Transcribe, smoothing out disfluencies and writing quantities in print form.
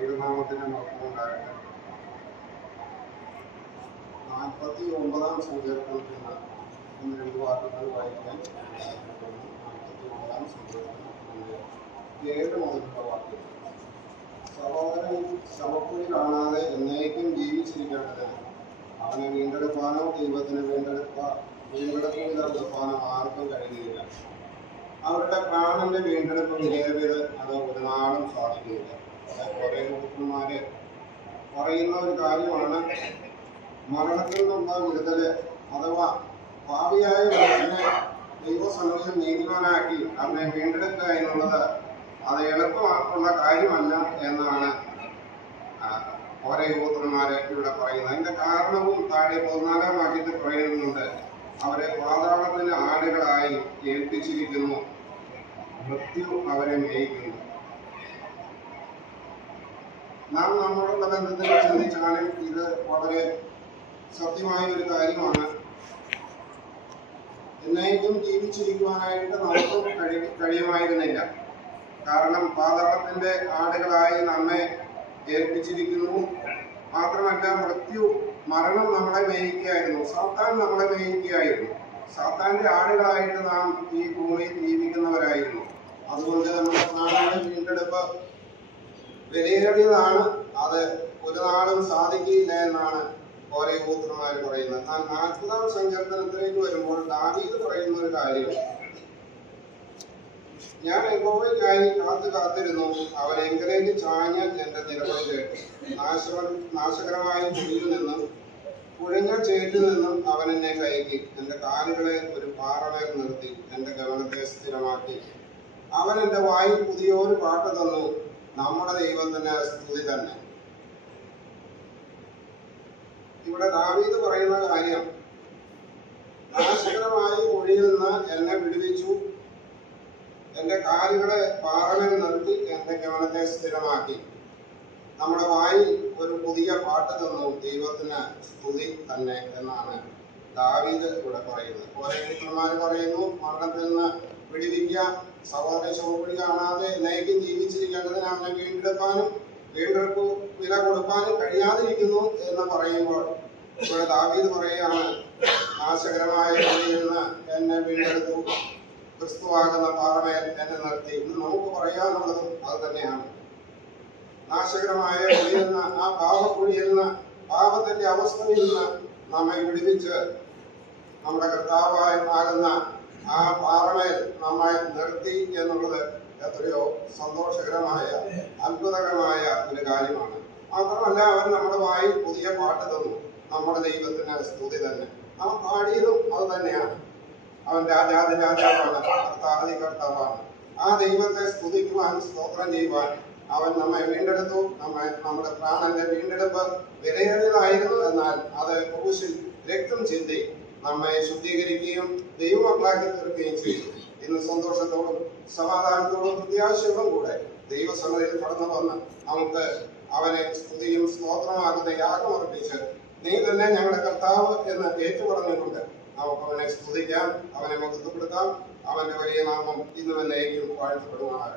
ദൈവനാമത്തിന് മഹത്വമുണ്ടാകട്ടെ. 49-ാം സങ്കീർത്തനത്തിൽ നിന്ന് ഒന്ന് രണ്ട് വാക്കുകൾ വായിക്കാൻ 49-ാം സങ്കീർത്തനത്തിൻ്റെ 7 മുതലുള്ള വാക്കുകൾ. സഹോദരൻ ശവക്കുഴി കാണാതെ എന്നേക്കും ജീവിച്ചിരിക്കേണ്ടതിന് അവനെ വീണ്ടെടുപ്പാനോ ദൈവത്തിന് വീണ്ടെടുപ്പാനോ ആർക്കും കഴിയുകയില്ല. അവരുടെ പ്രാണന്റെ വീണ്ടെടുപ്പ് വിലയേറിയത് അത് ഒരു നാളും സാധിക്കുകയില്ല. കുറെ ഡോക്ടർമാര് പറയുന്ന ഒരു കാര്യമാണ് മരണത്തിൽ നിന്നുള്ള വിടുതല്, അഥവാ ഭാവിയായ മനുഷ്യനെ ദൈവസന്നിധിയിൽ നീതിമാനാക്കി അവനെ വീണ്ടെടുക്കുക എന്നുള്ളത് അത് എളുപ്പമായിട്ടുള്ള കാര്യമല്ല എന്നാണ് ഓരോ യുവത്രന്മാരെ ഇവിടെ പറയുന്നത്. അതിന്റെ കാരണവും താഴെ 14-ാം വാക്യത്തിൽ പറയുന്നുണ്ട്. അവരെ പാതാളത്തിന് ആടുകളായി ഏൽപ്പിച്ചിരിക്കുന്നു, മൃത്യു അവരെ മേയിക്കുന്നു. നാം നമ്മളുടെ ബന്ധത്തിൽ ചിന്തിച്ചാലും ഇത് വളരെ സത്യമായ ഒരു കാര്യമാണ്. എന്നേക്കും ജീവിച്ചിരിക്കുവാനായിട്ട് നമുക്കും കഴിയുമായിരുന്നില്ല. കാരണം പാതാളത്തിന്റെ ആടുകളായി നമ്മെ ഏൽപ്പിച്ചിരിക്കുന്നു. മാത്രമല്ല, മരണം നമ്മളെ മേയിക്കുകയായിരുന്നു. സാത്താൻ നമ്മളെ മേയിക്കുകയായിരുന്നു. സാത്താന്റെ ആടുകളായിട്ട് നാം ഈ ഭൂമിയിൽ ജീവിക്കുന്നവരായിരുന്നു. അതുകൊണ്ട് നമ്മുടെ പ്രാണന്റെ വീണ്ടെടുപ്പ് വിലയേറിയതാണ്. അത് ഒരു നാളും സാധിക്കില്ല എന്നാണ് ഓരോ യൂത്രന്മാർ പറയുന്നത്. എന്നാൽ 40-ാം സങ്കീർത്തനത്തിലേക്ക് വരുമ്പോൾ ദാവീദ് പറയുന്ന ഒരു കാര്യം, ഞാൻ യഹോവയ്ക്കായി കാത്തിരുന്നു, അവൻ എങ്കിലേക്ക് ചാഞ്ഞ് എന്റെ നിലവിളി കേട്ടു. നാശകരമായ കുഴിയിൽ നിന്നും കുഴഞ്ഞ ചേറ്റിൽ നിന്നും അവൻ എന്നെ കയറ്റി. എന്റെ കാലുകളെ ഒരു പാറമേൽ നിർത്തി, എന്റെ ഗമനത്തെ സ്ഥിരമാക്കി. അവൻ എന്റെ വായിൽ പുതിയൊരു പാട്ട് തന്നു, നമ്മുടെ ദൈവത്തിന്റെ സ്തുതി തന്നെ. ഇവിടെ ദാവീദ് പറയുന്ന കാര്യം, നാശകരമായ കുഴിയിൽ നിന്ന് എന്നെ വിടുവിച്ചു, എന്റെ കാലുകളെ പാറമേൽ നിർത്തി, എന്റെ ഗമനത്തെ സ്ഥിരമാക്കി. നമ്മുടെ വായിൽ ഒരു പുതിയ പാട്ട് തന്നു, ദൈവത്തിന് സ്തുതി തന്നെ എന്നാണ് ദാവീദ് ഇവിടെ പറയുന്നത്. ഓരോ പുത്രന്മാർ പറയുന്നു, മരണത്തിൽ നിന്ന് വിടുവിക്കുക, സഹോദരൻ ശവക്കുഴി കാണാതെ എന്നേക്കും ജീവിച്ചിരിക്കേണ്ടതിന് അവനെ വീണ്ടെടുപ്പാനും വീണ്ടെടുപ്പ് വില കൊടുപ്പാനും കഴിയാതിരിക്കുന്നു എന്ന് പറയുമ്പോൾ ഇവിടെ ദാവീദ് പറയുകയാണ്, നാശകരമായ കുഴിയിൽ നിന്ന് എന്നെ വീണ്ടെടുത്തു, ക്രിസ്തുവാകുന്ന പാറമേൽ എന്നെ നിർത്തി. നമുക്ക് പറയാനുള്ളതും അത് തന്നെയാണ്. നാശകരമായ കുഴിയിൽ നിന്ന്, ആ പാപക്കുഴിയിൽ നിന്ന്, പാപത്തിന്റെ അവസ്ഥയിൽ നിന്ന് നമ്മെ വിടുവിച്ച് നമ്മുടെ കർത്താവാകുന്ന ആ പാറമേൽ നമ്മെ നിർത്തി എന്നുള്ളത് എത്രയോ സന്തോഷകരമായ അത്ഭുതകരമായ ഒരു കാര്യമാണ്. മാത്രമല്ല, അവൻ നമ്മുടെ വായിൽ പുതിയ പാട്ട് തന്നു, നമ്മുടെ ദൈവത്തിന് സ്തുതി തന്നെ. നാം പാടിയതും അത് തന്നെയാണ്. അവൻ രാജാവാണ്, കർത്താവാണ്. ആ ദൈവത്തെ സ്തുതിക്കുവാൻ, സ്തോത്രം ചെയ്യുവാൻ അവൻ നമ്മെ വീണ്ടെടുത്തു. നമ്മുടെ പ്രാണന്റെ വീണ്ടെടുപ്പ് വിലയേറിയതായിരുന്നു. എന്നാൽ അത് ക്രൂശിൽ രക്തം ചിന്തി നമ്മെ ശുദ്ധീകരിക്കുകയും ദൈവമക്കളാക്കി തീർക്കുകയും ചെയ്തു. ഇന്ന് സന്തോഷത്തോടും സമാധാനത്തോടും പ്രത്യാശയോടും കൂടെ ദൈവസന്നിധിയിൽ കടന്നു വന്ന് നമുക്ക് അവനെ സ്തുതിയും സ്തോത്രമാകുന്ന യാഗം അർപ്പിച്ച്, നീ തന്നെ ഞങ്ങളുടെ കർത്താവ് എന്ന് ഏറ്റുപറഞ്ഞുകൊണ്ട് നമുക്ക് അവനെ സ്തുതിക്കാം, അവനെ മഹത്വപ്പെടുത്താം. അവന്റെ വലിയ നാമം ഇന്നും എന്നേക്കും വാഴ്ത്തപ്പെടുമാറാകട്ടെ.